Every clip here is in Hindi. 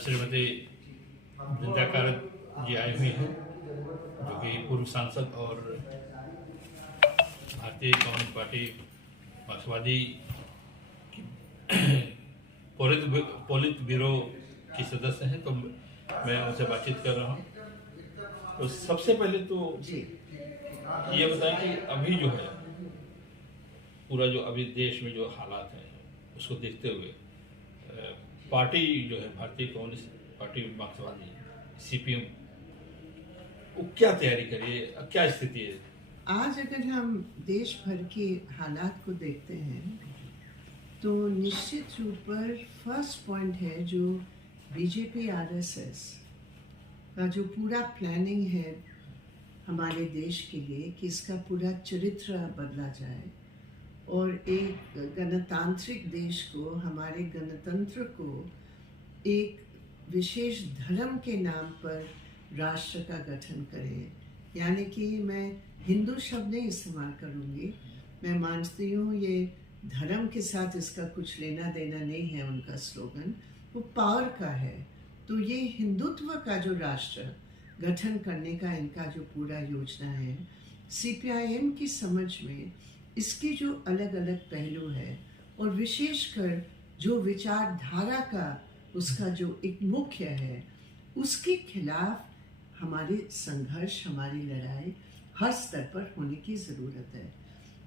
श्रीमती वृंदा कारक जी आई हुई हैं, जो कि पूर्व सांसद और भारतीय कम्युनिस्ट पार्टी मार्क्सवादी पोलित ब्यूरो की सदस्य हैं। तो मैं उनसे बातचीत कर रहा हूँ। तो सबसे पहले तो ये बताएं कि अभी जो है पूरा जो अभी देश में जो हालात हैं उसको देखते हुए पार्टी जो है भारतीय कम्युनिस्ट पार्टी मार्क्सवादी सीपीएम वो क्या तैयारी करिए, क्या स्थिति है आज? अगर हम देश भर के हालात को देखते हैं तो निश्चित रूप पर फर्स्ट पॉइंट है जो बीजेपी आरएसएस का जो पूरा प्लानिंग है हमारे देश के लिए कि इसका पूरा चरित्र बदला जाए और एक गणतांत्रिक देश को, हमारे गणतंत्र को एक विशेष धर्म के नाम पर राष्ट्र का गठन करे। यानी कि मैं हिंदू शब्द नहीं इस्तेमाल करूँगी, मैं मानती हूँ ये धर्म के साथ इसका कुछ लेना देना नहीं है। उनका स्लोगन वो पावर का है। तो ये हिंदुत्व का जो राष्ट्र गठन करने का इनका जो पूरा योजना है, सीपीआईएम की समझ में इसकी जो अलग अलग पहलू है और विशेषकर जो विचारधारा का उसका जो एक मुख्य है, उसके खिलाफ हमारे संघर्ष, हमारी लड़ाई हर स्तर पर होने की ज़रूरत है।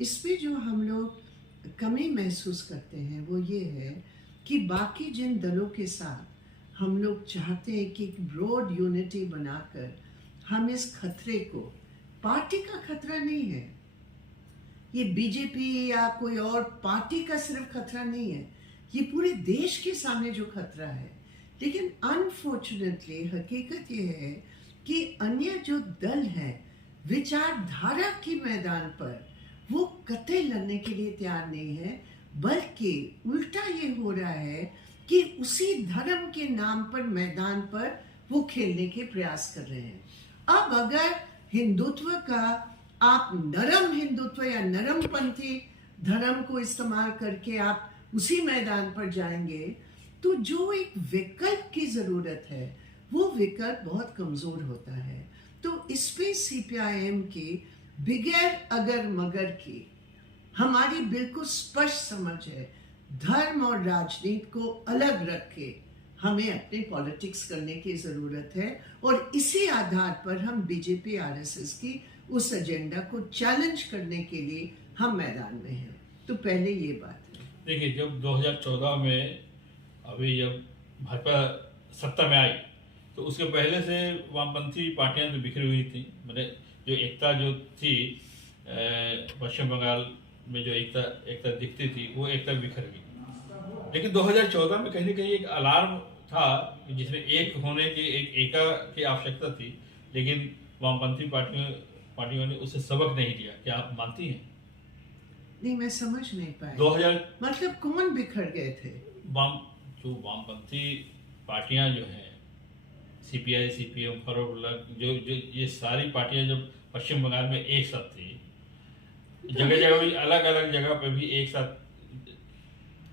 इसमें जो हम लोग कमी महसूस करते हैं वो ये है कि बाकी जिन दलों के साथ हम लोग चाहते हैं कि एक ब्रॉड यूनिटी बनाकर हम इस खतरे को, पार्टी का खतरा नहीं है ये, बीजेपी या कोई और पार्टी का सिर्फ खतरा नहीं है, ये पूरे देश के सामने जो खतरा है। लेकिन अनफॉर्चुनेटली हकीकत ये है कि अन्य जो दल है विचारधारा के मैदान पर वो कतई लड़ने के लिए तैयार नहीं है, बल्कि उल्टा ये हो रहा है कि उसी धर्म के नाम पर मैदान पर वो खेलने के प्रयास कर रहे हैं। अब अगर हिंदुत्व का आप नरम हिंदुत्व या नरमपंथी धर्म को इस्तेमाल करके आप उसी मैदान पर जाएंगे तो जो एक विकल्प की जरूरत है वो विकल्प बहुत कमजोर होता है। तो इस पे सीपीआईएम की बगैर अगर मगर की हमारी बिल्कुल स्पष्ट समझ है, धर्म और राजनीति को अलग रख के हमें अपने पॉलिटिक्स करने की ज़रूरत है और इसी आधार पर हम बीजेपी आरएसएस की उस एजेंडा को चैलेंज करने के लिए हम मैदान में हैं। तो पहले ये बात है। देखिए, जब 2014 में अभी जब भाजपा सत्ता में आई तो उसके पहले से वामपंथी पार्टियां तो बिखरी हुई थी। मैंने जो एकता जो थी पश्चिम बंगाल में जो एकता दिखती थी वो एकता बिखर गई। लेकिन 2014 में कहीं ना कहीं एक अलार्म था जिसमें एक होने की एका की आवश्यकता थी, लेकिन वामपंथी पार्टियों ने उससे सबक नहीं लिया। क्या आप मानती हैं? नहीं, मैं समझ नहीं पाई। 2000 मतलब कौन बिखर गए थे? जो वामपंथी पार्टियां जो हैं, सीपीआई, सीपीएम, फॉरवर्ड ब्लॉक, जो ये सारी पार्टियां जब पश्चिम बंगाल में एक साथ थी, जगह जगह भी अलग अलग जगह पे भी एक साथ,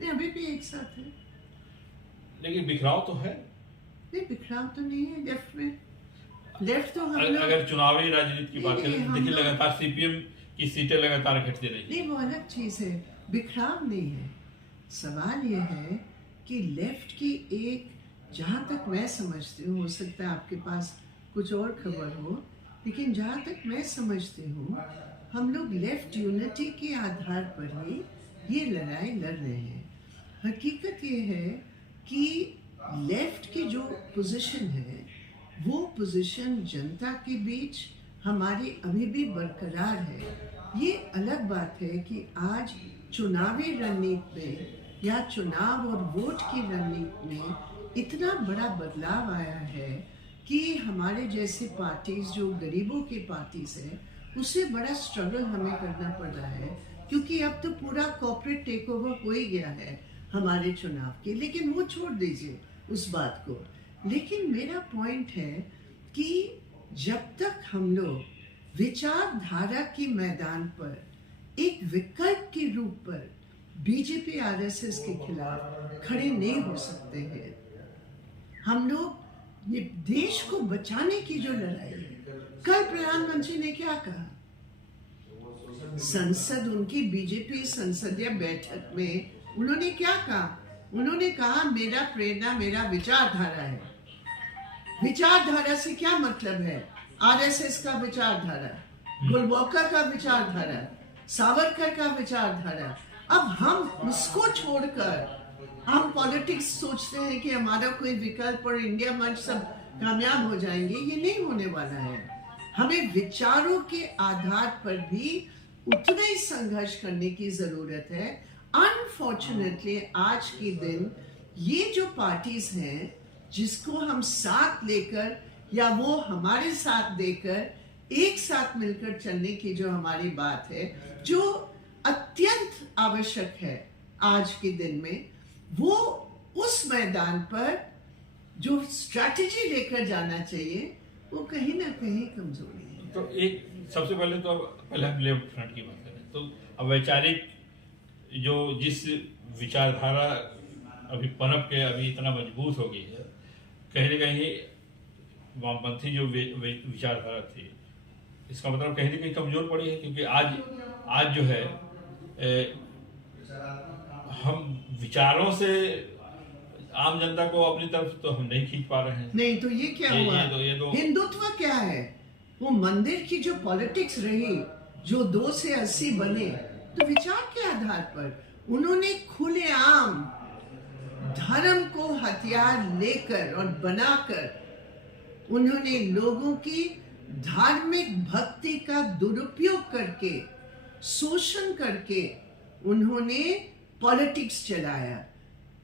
नहीं अभी भी एक साथ है, लेकिन बिखराव तो है। नहीं बिखराव तो नहीं है। लेफ्ट तो हम लोग अगर चुनावी राजनीति की बात करें तो देखिए लगातार सीपीएम की सीटें लगातार घटती रही। नहीं, वो अलग चीज है, बिखराव नहीं है। सवाल ये है कि लेफ्ट की एक, जहाँ तक मैं समझती हूँ, हो सकता है आपके पास कुछ और खबर हो, लेकिन जहाँ तक मैं समझती हूँ हम लोग लेफ्ट यूनिटी के आधार पर ही ये लड़ाई लड़ रहे हैं। हकीकत ये है कि लेफ्ट की जो पोजीशन है वो पोजीशन जनता के बीच हमारी अभी भी बरकरार है। ये अलग बात है कि आज चुनावी रणनीति में या चुनाव और वोट की रणनीति में इतना बड़ा बदलाव आया है कि हमारे जैसे पार्टीज जो गरीबों के पार्टीज है उससे बड़ा स्ट्रगल हमें करना पड़ रहा है, क्योंकि अब तो पूरा कॉर्पोरेट टेक ओवर हो ही गया है हमारे चुनाव के। लेकिन वो छोड़ दीजिए उस बात को। लेकिन मेरा पॉइंट है कि जब तक हम लोग विचारधारा के मैदान पर एक विकल्प के रूप पर बीजेपी आरएसएस के खिलाफ खड़े नहीं हो सकते हैं, हम लोग ये देश को बचाने की जो लड़ाई है, कल प्रधानमंत्री ने क्या कहा? संसद, उनकी बीजेपी संसदीय बैठक में उन्होंने क्या कहा? उन्होंने कहा मेरा प्रेरणा मेरा विचारधारा है। विचारधारा से क्या मतलब है? आरएसएस का विचारधारा, गोलवॉकर का विचारधारा, सावरकर का विचारधारा। अब हम उसको छोड़कर हम पॉलिटिक्स सोचते हैं कि हमारा कोई विकल्प और इंडिया मंच सब कामयाब हो जाएंगे। ये नहीं होने वाला है। हमें विचारों के आधार पर भी उतना ही संघर्ष करने की जरूरत है। अनफॉर्चुनेटली आज के दिन ये जो पार्टीज हैं जिसको हम साथ लेकर या वो हमारे साथ देकर एक साथ मिलकर चलने की जो हमारी बात है, जो अत्यंत आवश्यक है आज के दिन में, वो उस मैदान पर जो स्ट्रैटेजी लेकर जाना चाहिए वो कहीं ना कहीं कमजोरी है। तो एक सबसे पहले हम लेफ्ट फ्रंट की बात करें तो अब वैचारिक जो जिस विचारधारा अभी पनप के अभी इतना मजबूत हो गई है, कहीं ना कहीं वामपंथी जो विचारधारा थी, इसका मतलब कहीं ना कहीं कमजोर पड़ी है। क्योंकि आज जो है हम विचारों से आम जनता को अपनी तरफ तो हम नहीं खींच पा रहे हैं। नहीं तो ये क्या हुआ? ये तो हिंदुत्व क्या है? वो मंदिर की जो पॉलिटिक्स रही, जो 2 से 80 बने, तो विचार के आधार पर उन्होंने खुलेआम धर्म को हथियार लेकर और बनाकर उन्होंने लोगों की धार्मिक भक्ति का दुरुपयोग करके, शोषण करके उन्होंने पॉलिटिक्स चलाया।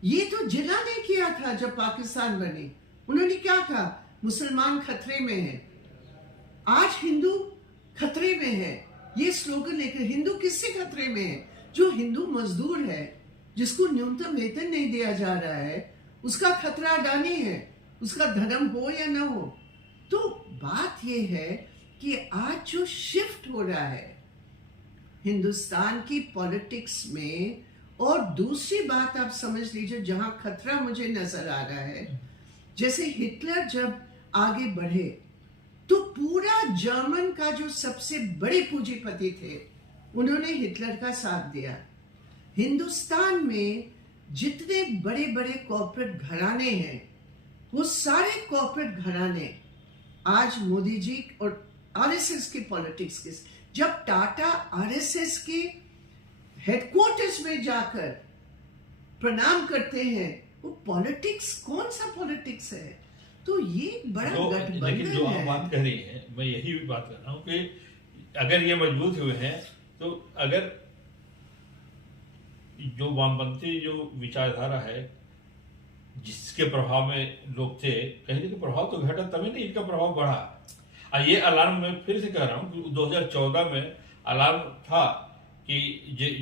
ये तो जिन्ना ने किया था जब पाकिस्तान बनी। उन्होंने क्या कहा? मुसलमान खतरे में है, आज हिंदू खतरे में है। ये स्लोगन लेकर हिंदू किससे खतरे में है? जो हिंदू मजदूर है, जिसको न्यूनतम वेतन नहीं दिया जा रहा है, उसका खतरा अडानी है, उसका धर्म हो या ना हो। तो बात यह है कि आज जो शिफ्ट हो रहा है हिंदुस्तान की पॉलिटिक्स में, और दूसरी बात आप समझ लीजिए जहां खतरा मुझे नजर आ रहा है, जैसे हिटलर जब आगे बढ़े तो पूरा जर्मन का जो सबसे बड़े पूंजीपति थे उन्होंने हिटलर का साथ दिया। हिंदुस्तान में जितने बड़े बड़े कॉर्पोरेट घराने हैं, वो सारे कॉर्पोरेट घराने आज मोदी जी और आरएसएस की पॉलिटिक्स के, जब टाटा आरएसएस के हेडक्वार्टर्स में जाकर प्रणाम करते हैं, वो पॉलिटिक्स कौन सा पॉलिटिक्स है? तो ये बड़ा गठबंधन लेकिन जो है। आप बात कह रही हैं, मैं यही बात कर रहा हूँ कि अगर ये मजबूत हुए हैं तो अगर जो वामपंथी जो विचारधारा है जिसके प्रभाव में लोग थे, कहीं ना कहीं प्रभाव तो घटा, तभी नहीं इनका प्रभाव बढ़ा। ये अलार्म मैं फिर से कह रहा हूँ कि 2014 में अलार्म था कि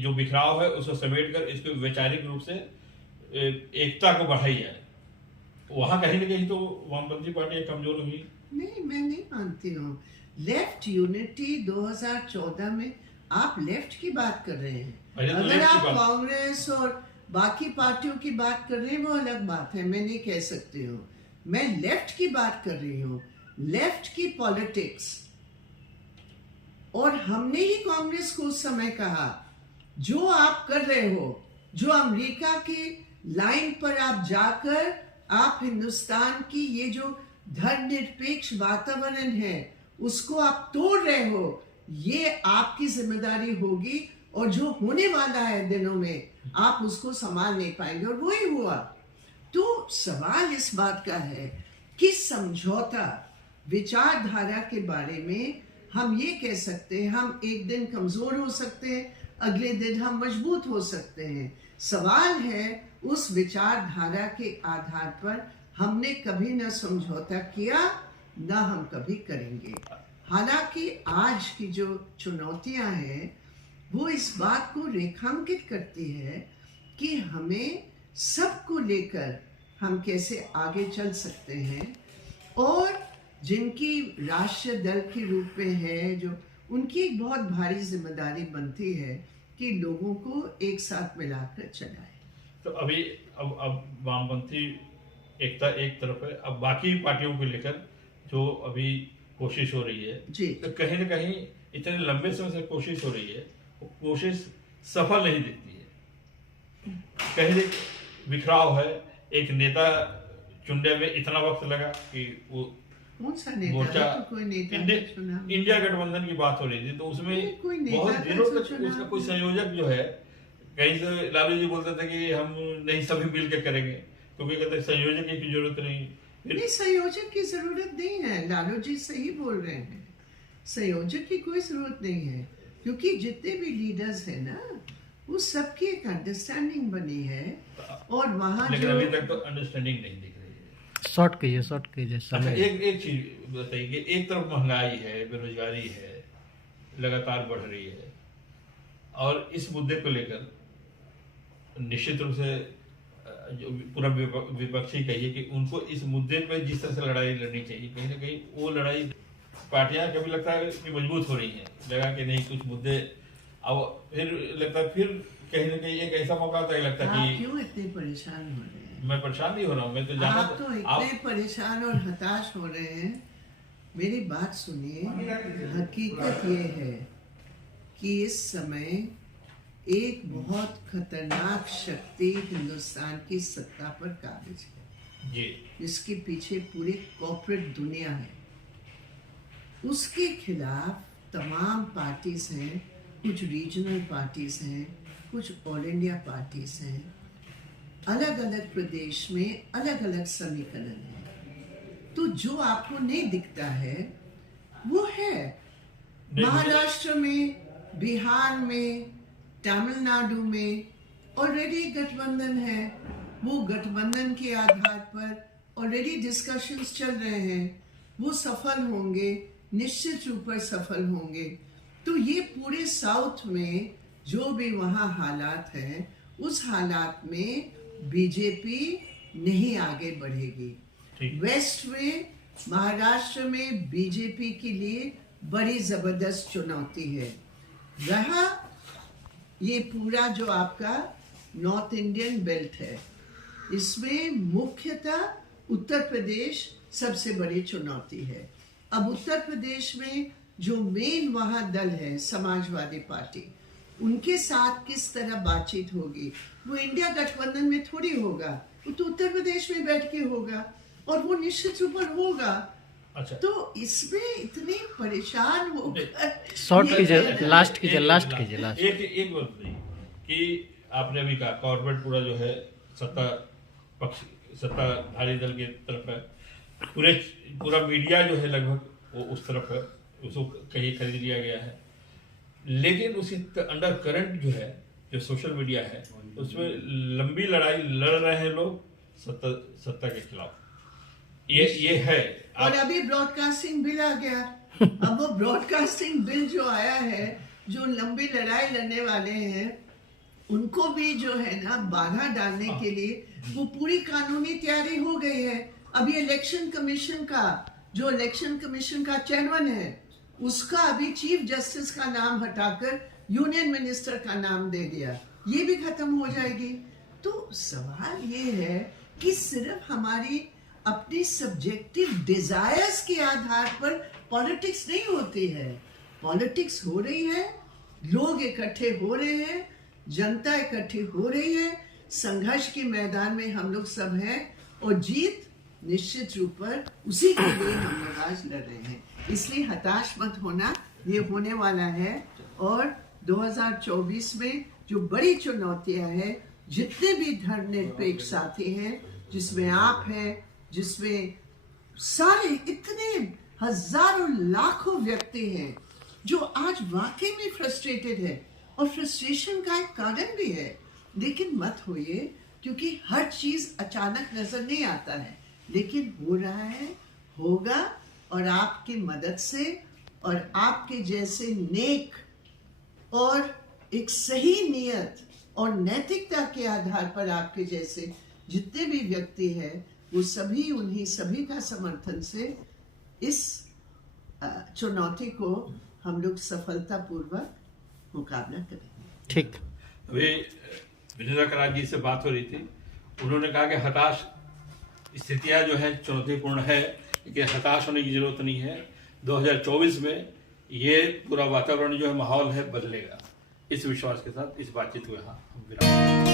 जो बिखराव है उसको समेट कर इसको वैचारिक रूप से एकता को बढ़ाई जाए। वहां कहीं ना कहीं तो वामपंथी पार्टियां कमजोर हुई। नहीं, मैं नहीं मानती हूँ। लेफ्ट यूनिटी 2014 में आप लेफ्ट की बात कर रहे हैं। तो अगर आप कांग्रेस और बाकी पार्टियों की बात कर रहे हैं वो अलग बात है, मैं नहीं कह सकती हूँ। मैं लेफ्ट की बात कर रही हूँ, लेफ्ट की पॉलिटिक्स। और हमने ही कांग्रेस को उस समय कहा, जो आप कर रहे हो, जो अमेरिका की लाइन पर आप जाकर आप हिंदुस्तान की ये जो धर्मनिरपेक्ष वातावरण है उसको आप तोड़ रहे हो, ये आपकी जिम्मेदारी होगी और जो होने वाला है दिनों में आप उसको संभाल नहीं पाएंगे। और वही हुआ। तो सवाल इस बात का है कि समझौता विचारधारा के बारे में हम ये कह सकते हैं, हम एक दिन कमजोर हो सकते हैं, अगले दिन हम मजबूत हो सकते हैं। सवाल है उस विचारधारा के आधार पर हमने कभी न समझौता किया, न हम कभी करेंगे। हालांकि आज की जो चुनौतियां हैं वो इस बात को रेखांकित करती है कि हमें सबको लेकर हम कैसे आगे चल सकते हैं, और जिनकी राष्ट्रीय दल के रूप में है, जो उनकी एक बहुत भारी जिम्मेदारी बनती है कि लोगों को एक साथ मिलाकर चलाए। तो अभी अब वामपंथी एकता एक तरफ है, अब बाकी पार्टियों को लेकर जो अभी कोशिश हो रही है, जी तो कहीं ना कहीं इतने लंबे समय से कोशिश हो रही है, वो कोशिश सफल नहीं दिखती है। कहीं बिखराव है, एक नेता चुनने में इतना वक्त लगा कि वो कौन सा नेता मोर्चा है? तो कोई नेता इंडिया, नहीं चुना। इंडिया गठबंधन की बात हो रही थी, तो उसमें नहीं, कोई नेता बहुत का दिनों तो तक चुनाव उसका कोई नहीं। संयोजक जो है, कहीं से लालू जी बोलते थे कि हम नहीं सभी मिल के करेंगे, क्योंकि कहते संयोजक की जरूरत नहीं। फिर नहीं, संयोजक की जरूरत नहीं है, लालू जी सही बोल रहे हैं, संयोजक की कोई जरूरत नहीं है, क्योंकि जितने भी लीडर्स हैं ना, वो सबकी एक अंडरस्टैंडिंग बनी है, और वहाँ लेकिन जो अभी तक तो अंडरस्टैंडिंग नहीं दिख रही है। शॉर्ट कीजिए अच्छा, समय। एक चीज बताइए कि एक तरफ महंगाई है, बेरोजगारी है, लगातार बढ़ रही है, और इस मुद्दे को लेकर निश्चित रूप से जो पूरा विपक्षी कहिए कि उनको इस मुद्दे पे जिस तरह से लड़ाई लड़नी चाहिए, कहीं ना कहीं वो लड़ाई पार्टियां कभी लगता है कि मजबूत हो रही हैं, लगा कि नहीं कुछ मुद्दे, अब फिर लगता है फिर कहीं ना कहीं एक ऐसा मौका होता है, लगता है आप कि क्यों इतने परेशान हो रहे हैं? मैं परेशान नहीं हो रहा हूँ, मैं तो जाना आप तो इतने परेशान और हताश हो रहे हैं। मेरी बात सुनिए, हकीकत ये है कि इस समय एक बहुत खतरनाक शक्ति हिंदुस्तान की सत्ता पर काबिज है, जी जिसके पीछे पूरी कॉर्पोरेट दुनिया है। उसके खिलाफ तमाम पार्टीज हैं, कुछ रीजनल पार्टीज हैं, कुछ ऑल इंडिया पार्टीज हैं, अलग अलग प्रदेश में अलग अलग समीकरण है। तो जो आपको नहीं दिखता है वो है महाराष्ट्र में, बिहार में, तमिलनाडु में ऑलरेडी गठबंधन है। वो गठबंधन के आधार पर ऑलरेडी डिस्कशंस चल रहे हैं, वो सफल होंगे, निश्चित रूप से सफल होंगे। तो ये पूरे साउथ में जो भी वहाँ हालात हैं, उस हालात में बीजेपी नहीं आगे बढ़ेगी। वेस्ट में, महाराष्ट्र में बीजेपी के लिए बड़ी जबरदस्त चुनौती है। रहा ये पूरा जो आपका नॉर्थ इंडियन बेल्ट है, इसमें मुख्यतः उत्तर प्रदेश सबसे बड़ी चुनौती है। अब उत्तर प्रदेश में जो मेन वहाँ दल है समाजवादी पार्टी, उनके साथ किस तरह बातचीत होगी, वो इंडिया गठबंधन में थोड़ी होगा, वो तो उत्तर प्रदेश में बैठ के होगा, और वो निश्चित रूप से होगा। अच्छा, तो इसमें इतने परेशान होकर शॉर्ट ये कीजिए, कहना- लास्ट कीजिए। एक लास्ट एक बात बताइए कि आपने अभी कहा कॉर्पोरेट पूरा जो है सत्ताधारी दल की तरफ है, पूरा मीडिया जो है लगभग वो उस तरफ है, उसको कहीं खरीद लिया गया है। लेकिन उसी अंडर करंट जो है, जो सोशल मीडिया है, उसमें लंबी लड़ाई लड़ रहे हैं लोग सत्ता के खिलाफ। ये है। और अभी ब्रॉडकास्टिंग बिल आ गया। अब वो ब्रॉडकास्टिंग बिल जो आया है, जो लंबी लड़ाई लड़ने वाले हैं, उनको भी जो है ना बाधा डालने के लिए वो पूरी कानूनी तैयारी हो गई है। अभी इलेक्शन कमीशन का चेयरमैन है, उसका अभी चीफ जस्टिस का नाम हटाकर यूनियन मिनिस्टर का नाम दे दिया, ये भी खत्म हो जाएगी। तो सवाल ये है कि सिर्फ हमारी अपनी सब्जेक्टिव डिजायर्स के आधार पर पॉलिटिक्स नहीं होती है। पॉलिटिक्स हो रही है, लोग इकट्ठे हो रहे हैं, जनता इकट्ठी हो रही है, संघर्ष के मैदान में हम लोग सब हैं, और जीत निश्चित रूप पर उसी के लिए हम लोग आज लड़ रहे हैं। इसलिए हताश मत होना, ये होने वाला है। और 2024 में जो बड़ी चुनौतियां हैं, जितने भी धर्मनिरपेक्ष साथी हैं, जिसमें आप हैं, जिसमें सारे इतने हजारों लाखों व्यक्ति हैं जो आज वाकई में फ्रस्ट्रेटेड है, और फ्रस्ट्रेशन का एक कारण भी है। लेकिन मत होइए, क्योंकि हर चीज अचानक नजर नहीं आता है, लेकिन हो रहा है, होगा, और आपकी मदद से और आपके जैसे नेक और एक सही नियत और नैतिकता के आधार पर आपके जैसे जितने भी व्यक्ति हैं, वो सभी उन्हीं सभी का समर्थन से इस चुनौती को हम लोग सफलतापूर्वक मुकाबला करेंगे। ठीक। अभी विजेंद्र कराज जी से बात हो रही थी, उन्होंने कहा कि हताश स्थितियां जो है चुनौतीपूर्ण है, लेकिन हताश होने की जरूरत नहीं है। 2024 में ये पूरा वातावरण जो है, माहौल है, बदलेगा। इस विश्वास के साथ इस बातचीत को यहाँ हम विराम।